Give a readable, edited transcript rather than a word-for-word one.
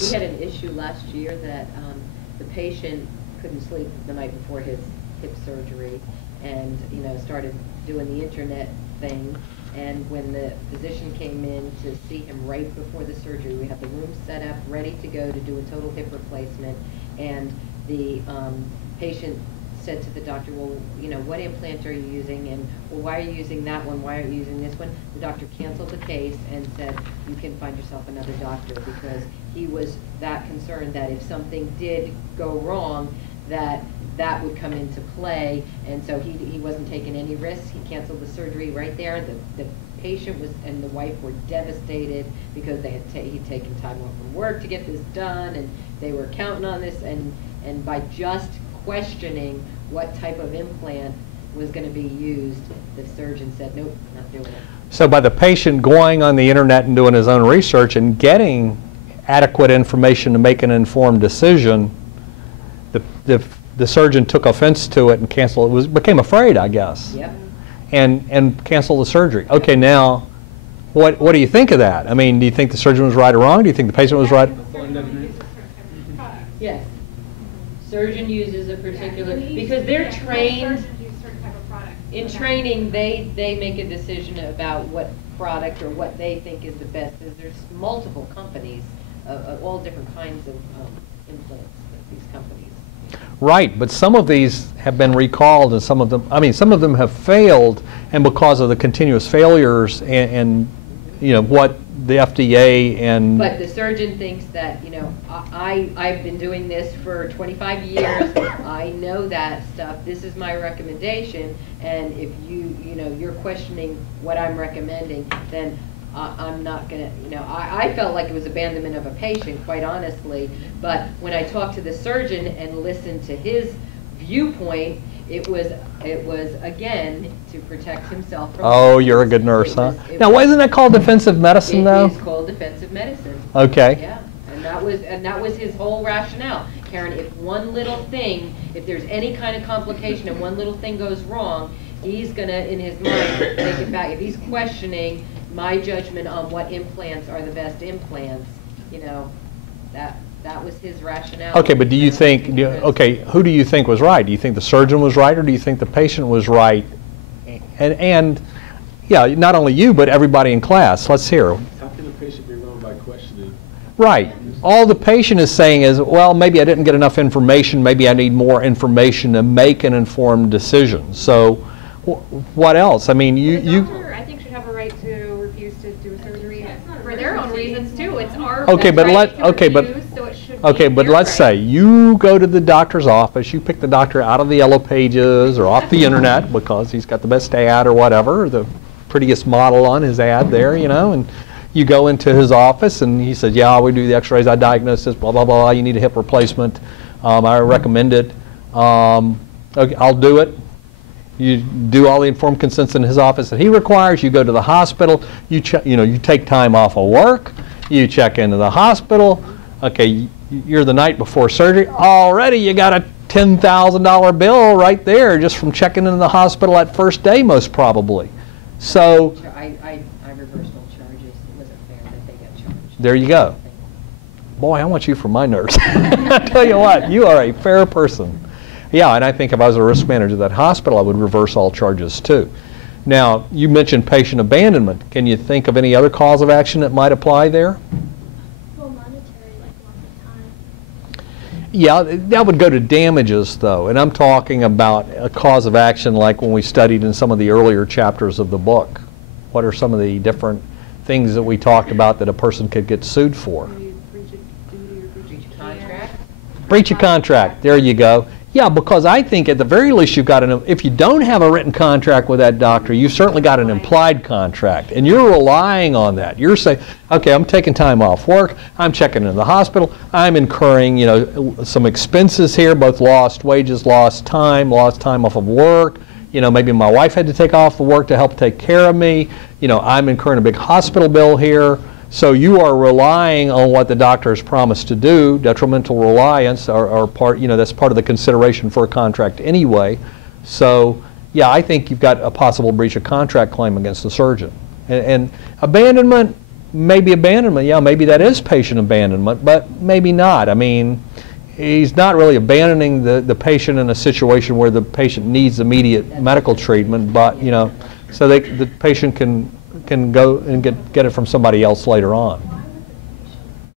We had an issue last year that the patient couldn't sleep the night before his hip surgery, and started doing the internet thing. And when the physician came in to see him right before the surgery, we had the room set up, ready to go to do a total hip replacement. And the patient said to the doctor, well, what implant are you using? And, well, why are you using that one? Why aren't you using this one? The doctor canceled the case and said, you can find yourself another doctor, because he was that concerned that if something did go wrong, that would come into play. And so he wasn't taking any risks. He canceled the surgery right there. The patient and the wife were devastated because he'd taken time off from work to get this done, and they were counting on this, and by just questioning what type of implant was going to be used, the surgeon said, nope, not doing it. So by the patient going on the internet and doing his own research and getting adequate information to make an informed decision, the surgeon took offense to it and canceled it, became afraid, I guess. Yep. And canceled the surgery. Okay, now, what do you think of that? I mean, do you think the surgeon was right or wrong? Do you think the patient was right? Yes. Surgeon uses a particular, because they're trained. In training, they make a decision about what product or what they think is the best. There's multiple companies of all different kinds of implants at these companies. Right, but some of these have been recalled, and some of them have failed, and because of the continuous failures and what the FDA and... But the surgeon thinks that, I've been doing this for 25 years, I know that stuff, this is my recommendation, and if you're questioning what I'm recommending, then I'm not going to, I felt like it was abandonment of a patient, quite honestly, but when I talked to the surgeon and listened to his viewpoint, it was again to protect himself from... Oh, you're a good nurse, huh? Now, why isn't that called defensive medicine, though? It is called defensive medicine. Okay. Yeah, and that was his whole rationale. Karen, if one little thing, if there's any kind of complication and one little thing goes wrong, he's going to, in his mind, take it back. If he's questioning my judgment on what implants are the best implants, that was his rationale. Okay, but do you think, who do you think was right? Do you think the surgeon was right, or do you think the patient was right? And yeah, not only you, but everybody in class. Let's hear. How can the patient be wrong by questioning? Right. All the patient is saying is, well, maybe I didn't get enough information, maybe I need more information to make an informed decision. So what else? I mean, the doctor, I think, should have a right to refuse to do a surgery for their own reasons too. It's our okay, but right to refuse, so it should okay, be but their let's right. say you go to the doctor's office, you pick the doctor out of the yellow pages or off the internet because he's got the best ad or whatever, the prettiest model on his ad there, and you go into his office and he says, yeah, we do the x-rays, I diagnose this, blah, blah, blah, you need a hip replacement, I recommend it, okay, I'll do it. You do all the informed consents in his office that he requires. You go to the hospital. You take time off of work. You check into the hospital. Okay, you're the night before surgery. Already you got a $10,000 bill right there just from checking into the hospital that first day, most probably. So I reversed all charges. It wasn't fair that they got charged. There you go. Boy, I want you for my nurse. I tell you what, you are a fair person. Yeah, and I think if I was a risk manager of that hospital, I would reverse all charges too. Now, you mentioned patient abandonment. Can you think of any other cause of action that might apply there? Well, monetary, like loss of time. Yeah, that would go to damages though, and I'm talking about a cause of action like when we studied in some of the earlier chapters of the book. What are some of the different things that we talked about that a person could get sued for? Breach of duty or breach of contract? Breach of contract, there you go. Yeah, because I think at the very least you've got if you don't have a written contract with that doctor, you've certainly got an implied contract, and you're relying on that. You're saying, okay, I'm taking time off work, I'm checking into the hospital, I'm incurring, some expenses here, both lost wages, lost time off of work. Maybe my wife had to take off the work to help take care of me. I'm incurring a big hospital bill here. So you are relying on what the doctor has promised to do. Detrimental reliance are part, that's part of the consideration for a contract anyway. So yeah, I think you've got a possible breach of contract claim against the surgeon. And abandonment, maybe abandonment, yeah, maybe that is patient abandonment, but maybe not. I mean, he's not really abandoning the patient in a situation where the patient needs immediate medical treatment, but, you know, so the patient can go and get it from somebody else later on.